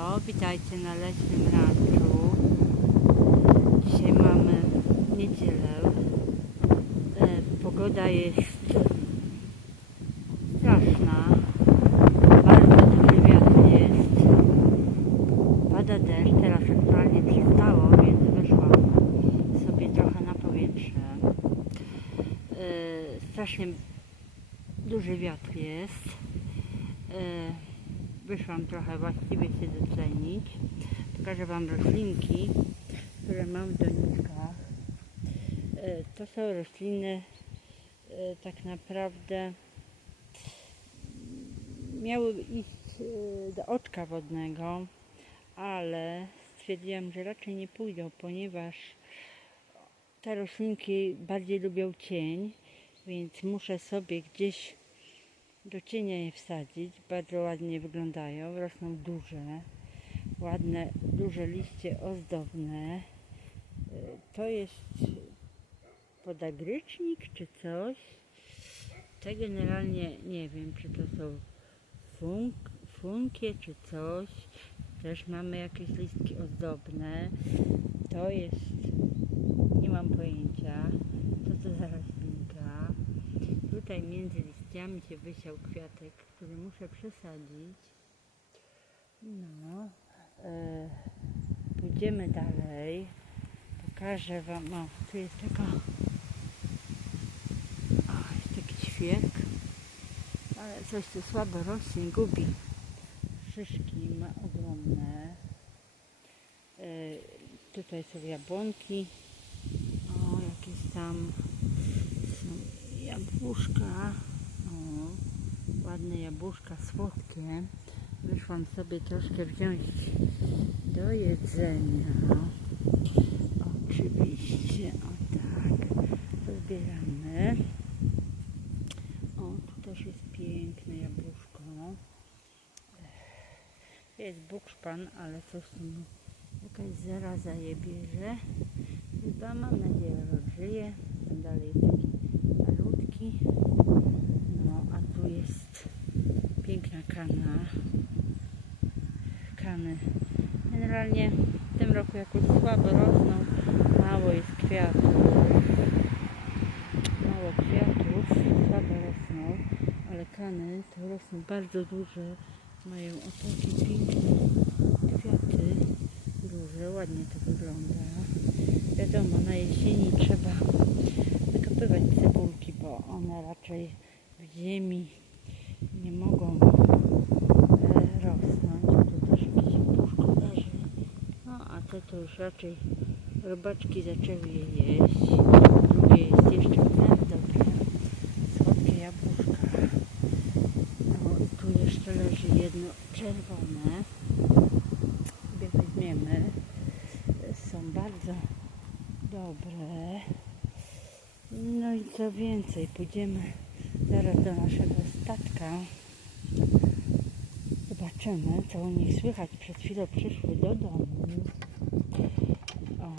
Halo, witajcie na leśnym ranczu. Dzisiaj mamy niedzielę. E, pogoda jest straszna. Bardzo duży wiatr jest. Pada deszcz, teraz aktualnie przestało, więc wyszłam sobie trochę na powietrze. E, strasznie duży wiatr jest. E, wyszłam trochę właściwie się dotlenić. Pokażę Wam roślinki, które mam w doniczkach. E, To są rośliny e, tak naprawdę miały iść e, do oczka wodnego, ale stwierdziłam, że raczej nie pójdą, ponieważ te roślinki bardziej lubią cień, więc muszę sobie gdzieś do cienia je wsadzić. Bardzo ładnie wyglądają, rosną duże, ładne, duże liście ozdobne. Y, To jest podagrycznik czy coś. Te generalnie nie wiem, czy to są funk, funkie czy coś. Też mamy jakieś listki ozdobne. To jest, nie mam pojęcia, co to za roślinka. Tutaj między liściami się wysiał kwiatek, który muszę przesadzić. No, e, pójdziemy dalej. Pokażę Wam, o, tu jest taka, o, jest taki ćwiek, ale coś tu słabo rośnie, gubi. Szyszki ma ogromne. E, tutaj są jabłonki, o, jakieś tam jabłuszka. O, ładne jabłuszka, słodkie. Wyszłam sobie troszkę wziąć do jedzenia. Oczywiście, o tak. Zbieramy. O, tu też jest piękne jabłuszko. Jest bukszpan, ale coś tu mi jakaś zaraza je bierze. Chyba mam nadzieję, że. Tam dalej jest taki malutki. No, a tu jest piękna kana. Kany. Generalnie w tym roku jakoś słabo rosną. Mało jest kwiatów. Mało kwiatów, słabo rosną, ale kany to rosną bardzo duże. Mają o takie piękne kwiaty. Duże, ładnie to wygląda. Wiadomo, na jesieni trzeba wykopywać cebulki, bo one raczej w ziemi nie mogą e, rosnąć. Tu też jakieś puszko leży. No a te to już raczej robaczki zaczęły je jeść. Drugie jest jeszcze miarę dobre. Słodkie jabłuszka. No tu jeszcze leży jedno czerwone. Sobie weźmiemy. Są bardzo dobre. No i co więcej, pójdziemy zaraz do naszego statka. Zobaczymy, co u nich słychać. Przed chwilą przyszły do domu. O,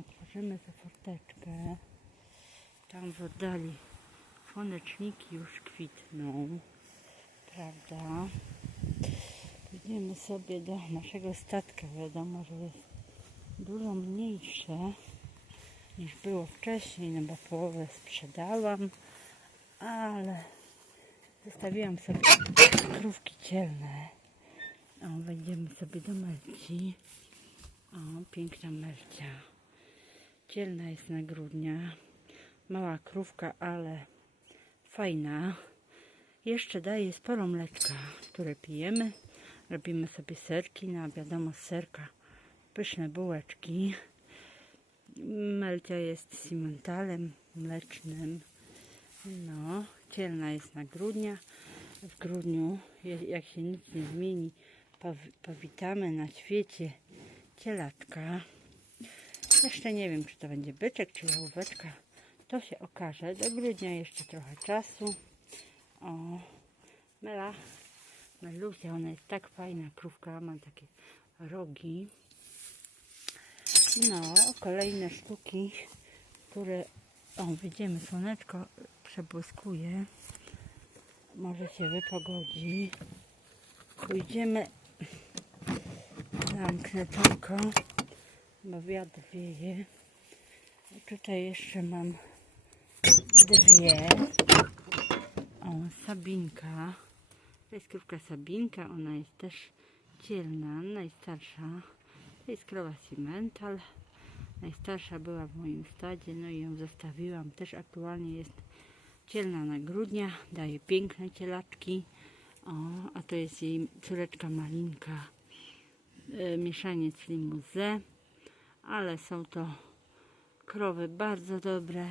otworzymy tę forteczkę. Tam w oddali słoneczniki już kwitną. Prawda? Pójdziemy sobie do naszego statka. Wiadomo, że jest dużo mniejsze niż było wcześniej, no bo połowę sprzedałam, ale zostawiłam sobie krówki cielne. O, wejdziemy sobie do Melci. O, piękna Melcia. Cielna jest na grudnia. Mała krówka, ale fajna. Jeszcze daje sporo mleczka, które pijemy. Robimy sobie serki, na wiadomo serka pyszne bułeczki. Melcia jest cimentalem mlecznym. No, cielna jest na grudnia. W grudniu, jak się nic nie zmieni, pow- powitamy na świecie cielaczka. Jeszcze nie wiem, czy to będzie byczek, czy jałóweczka. To się okaże. Do grudnia jeszcze trochę czasu. O, Mela, Melusia, ona jest tak fajna krówka, ma takie rogi. No, kolejne sztuki, które... O, widzimy, słoneczko przebłyskuje. Może się wypogodzi. Pójdziemy Zamknę tylko, bo wiatr wieje. Tutaj jeszcze mam dwie. O, Sabinka. To jest krówka Sabinka. Ona jest też cielna, najstarsza. To jest krowa Cimental. Najstarsza była w moim stadzie, no i ją zostawiłam. Też aktualnie jest cielna na grudnia. Daje piękne cielaczki. O, a to jest jej córeczka Malinka. E, mieszaniec limuzę. Ale są to krowy bardzo dobre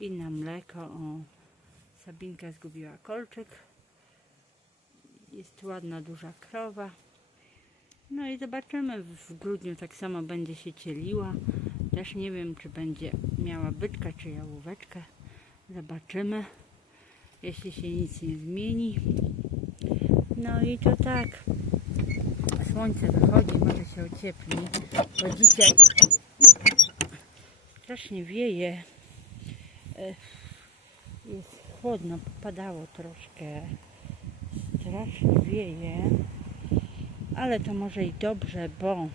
i na mleko. O, Sabinka zgubiła kolczyk. Jest ładna, duża krowa. No i zobaczymy, w grudniu tak samo będzie się cieliła. Też nie wiem, czy będzie miała byczka, czy jałóweczkę. Zobaczymy, jeśli się nic nie zmieni. No i to tak. Słońce wychodzi, może się ociepli, bo dzisiaj strasznie wieje. E, Jest chłodno, padało troszkę. Strasznie wieje. Ale to może i dobrze, bo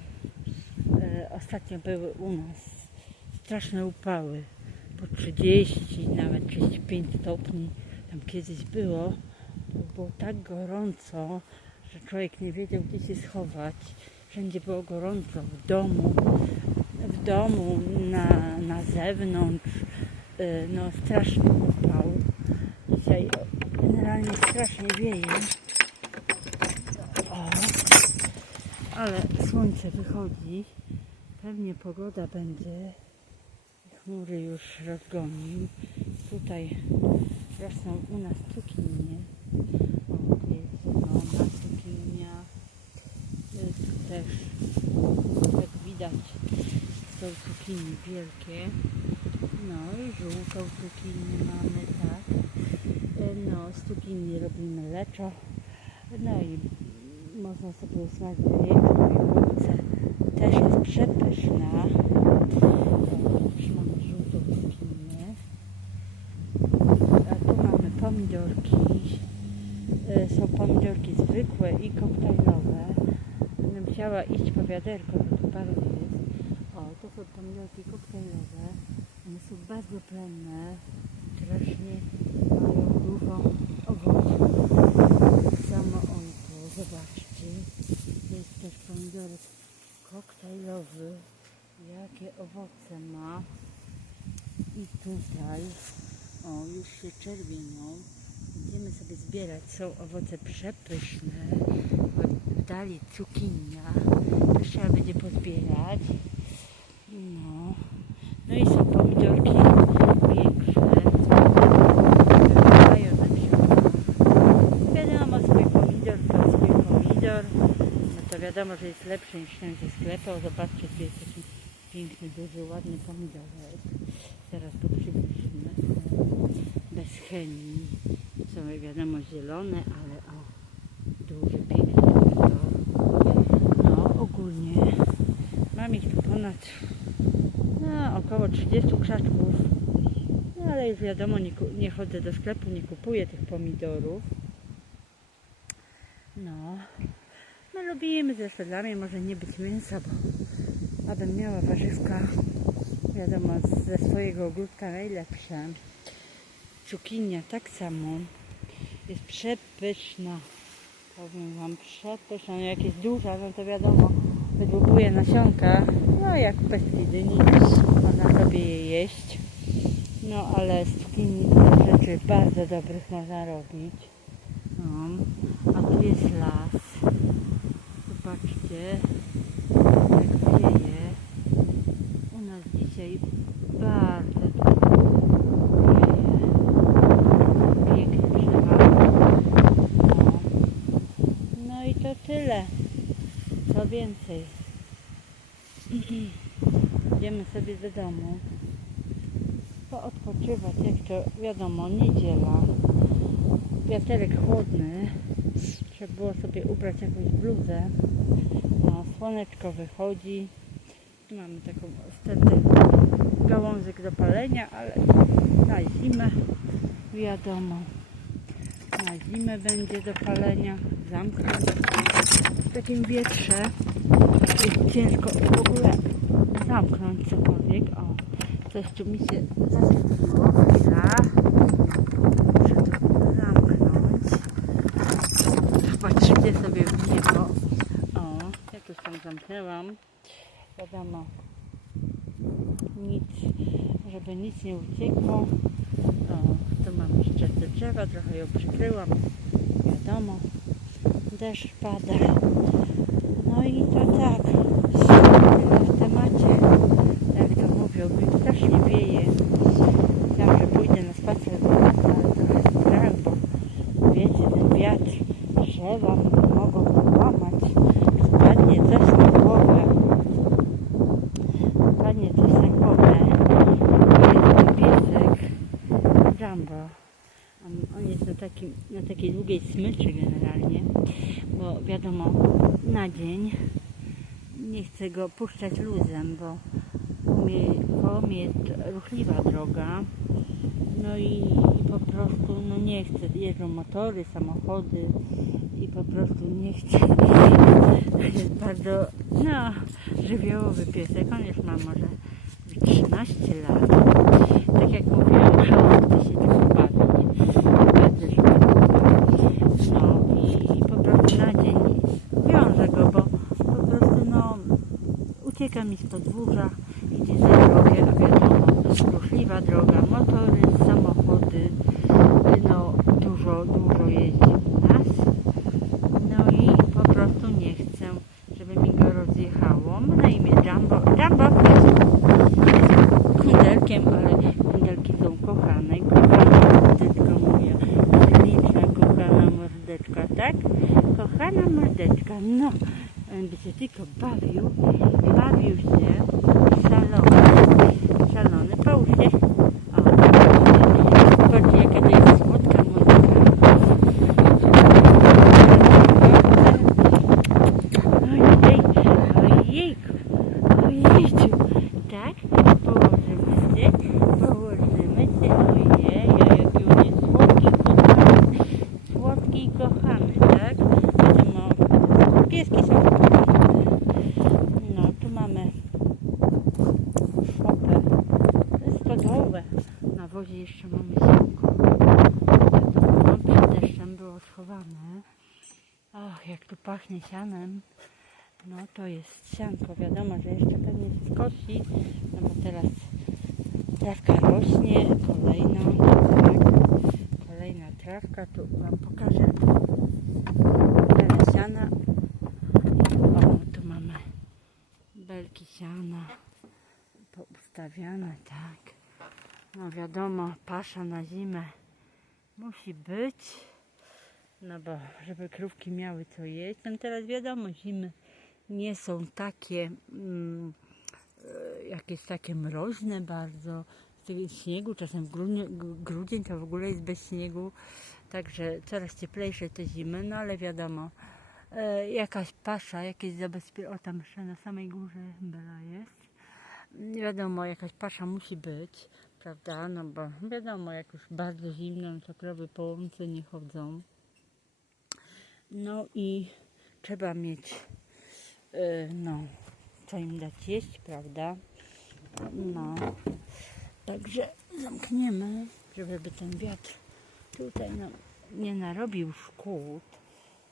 e, ostatnio były u nas straszne upały. Po 30, nawet 35 stopni. Tam kiedyś było. Było tak gorąco, człowiek nie wiedział gdzie się schować. Wszędzie było gorąco, w domu, w domu, na, na zewnątrz. E, No straszny upał. Dzisiaj generalnie strasznie wieje. O, ale słońce wychodzi. Pewnie pogoda będzie. Chmury już rozgonił. Tutaj rosną u nas cukinie. O, tu jest zielona cukinia. Y, Tu też, jak widać, są cukinie wielkie. No i żółtą cukinię mamy, tak. No, z cukinii robimy leczo. No i można sobie usmażyć jajeczko. Też jest przepyszna. Już żółtą. A tu mamy pomidorki. Y, Są pomidorki zwykłe i koktajlowe. Będę musiała iść po wiaderko, bo tu bardzo jest. O, to są pomidorki koktajlowe. One są bardzo plenne. Strasznie mają dużo owoców. Samo ojko, zobaczcie. Jest też pomidorek koktajlowy. Jakie owoce ma. I tutaj, o, już się czerwienią. Będziemy sobie zbierać. Są owoce przepyszne. Dali cukinia. Też trzeba będzie pozbierać. No. No i są pomidorki większe. Wyglądają na przykład. Wiadomo, swój pomidor to swój pomidor. No to wiadomo, że jest lepszy niż ten ze sklepu. Zobaczcie, tu jest taki piękny, duży, ładny pomidorek. Teraz go przybliżymy. Bez chemii. Są wiadomo zielone, ale o, duży, piękny pomidor. No, ogólnie mam ich tu ponad no, około 30 krzaczków. No, ale już wiadomo, nie, nie chodzę do sklepu, nie kupuję tych pomidorów. No, no lubimy zresztą dla mnie może nie być mięsa, bo abym miała warzywka, wiadomo, ze swojego ogródka najlepsze. Cukinia tak samo jest przepyszna. Powiem Wam, przepyszna. No jak jest duża, no to wiadomo, wydłubuje nasionka. No jak pestki dyni, można sobie je jeść. No ale z cukinii rzeczy bardzo dobrych można robić. No, a tu jest las. Zobaczcie, jak wieje. U nas dzisiaj bardzo dużo wieje. Pięknie drzewa. No. no i to tyle. Co więcej? Idziemy sobie do domu. Poodpoczywać, jak to wiadomo, niedziela. Wiaterek chłodny. Trzeba było sobie ubrać jakąś bluzę. No, słoneczko wychodzi. Mamy taką wtedy gałązek do palenia, ale na zimę wiadomo. Na zimę będzie do palenia. Zamknę w takim wietrze. Jest ciężko w ogóle zamknąć cokolwiek. O, coś tu mi się zasypiło. Muszę to zamknąć. Patrzcie sobie w niebo. O, ja już tam zamknęłam. Wiadomo, nic, żeby nic nie uciekło. O, tu mam jeszcze te drzewa, trochę ją przykryłam. Wiadomo, deszcz pada. No i to tak, w temacie. Jak to mówią, mi strasznie wieje. Myślałam, że pójdę na spacer, ale trochę strach, bo wiecie, ten wiatr, drzewa mogą połamać. Spadnie coś na głowę. Spadnie coś na głowę. Jest piesek Jumbo. Um, On jest na, takim, na takiej długiej smyczy na dzień nie chcę go puszczać luzem, bo koło mnie jest ruchliwa droga. No i, i po prostu no nie chcę, jeżdżą motory, samochody i po prostu nie chcę. Jest bardzo, no, żywiołowy piesek, on już ma może 13 lat. Tak jak mówiłam, chce się tylko bawić. Bardzo żywiołowy. No i, i po prostu na dzień wiążę go, bo po prostu no ucieka mi z podwórza, idzie na drogę, a wiadomo, ruchliwa droga, motory, samochody, no dużo, dużo jeździ u nas. No i po prostu nie chcę, żeby mi go rozjechało. Ma na imię Jumbo. Jumbo jest kundelkiem, ale kundelki są kochane. Kochana mordeczka moja, śliczna, kochana mordeczka, tak? Kochana mordeczka, no. On by się tylko bawił, bawił się, szalony, szalony, połóż się. O, zobaczcie jaka to jest słodka mordeczka. Ojej, ojejku, ojejciu, tak? Położymy się, położymy się, ojej, a jaki on jest słodki, kochany, słodki i kochany, tak? Wiadomo, pieski są kochane. No, tu mamy szopę, to jest stodołę, na wozie jeszcze mamy sianko. Wiadomo, przed deszczem było schowane. Och, jak tu pachnie sianem. No to jest sianko. Wiadomo, że jeszcze pewnie się skosi, no bo teraz trawka rośnie. Kolejna, tak. Kolejna trawka. Tu Wam pokażę. Belę siana. O, tu mamy belki siana poustawiane, tak. No wiadomo, pasza na zimę musi być. No bo żeby krówki miały co jeść. No teraz wiadomo, zimy nie są takie mm, e, jakieś takie mroźne bardzo. Tego śniegu, czasem w grudniu, grudzień to w ogóle jest bez śniegu. Także coraz cieplejsze te zimy, no ale wiadomo, e, jakaś pasza, jakieś zabezpieczenie. O tam jeszcze na samej górze Bela jest. Wiadomo, jakaś pasza musi być, prawda? No bo wiadomo, jak już bardzo zimno, no to krowy po łące nie chodzą. No i trzeba mieć, no, co im dać jeść, prawda? No, także zamkniemy, żeby ten wiatr tutaj nam nie narobił szkód,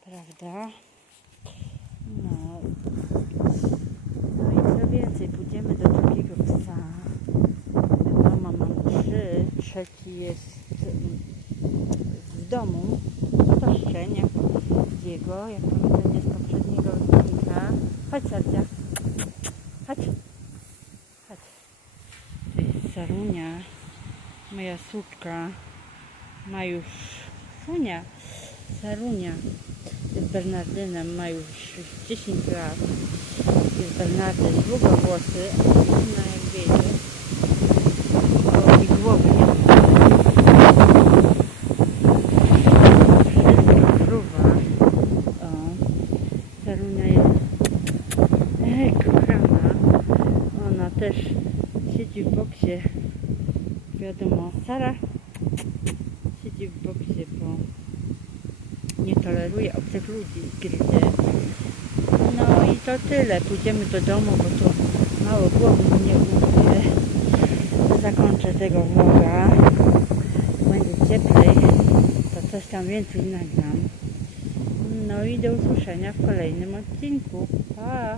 prawda? No, no i co więcej, pójdziemy do drugiego psa. Mama mam trzy, trzeci jest mm, w domu, to szczenia jego, jak pamiętacie z poprzedniego odcinka. Chodź Sarcia, chodź, chodź. To jest Sarunia, moja suczka, ma już, Sunia, Sarunia, jest Bernardynem, ma już 10 lat. Jest Bernardyn, długowłosy, no jak wiecie, i głowy nie ma. Wszystko fruwa. O, Sarunia jest Ej, kochana. Ona też siedzi w boksie. Wiadomo, Sara siedzi w boksie, bo nie toleruje obcych ludzi, gryzie. No i to tyle. Pójdziemy do domu, bo to mało głowy mnie głupie. Zakończę tego vloga. Będzie cieplej, to coś tam więcej nagram. No i do usłyszenia w kolejnym odcinku. Pa!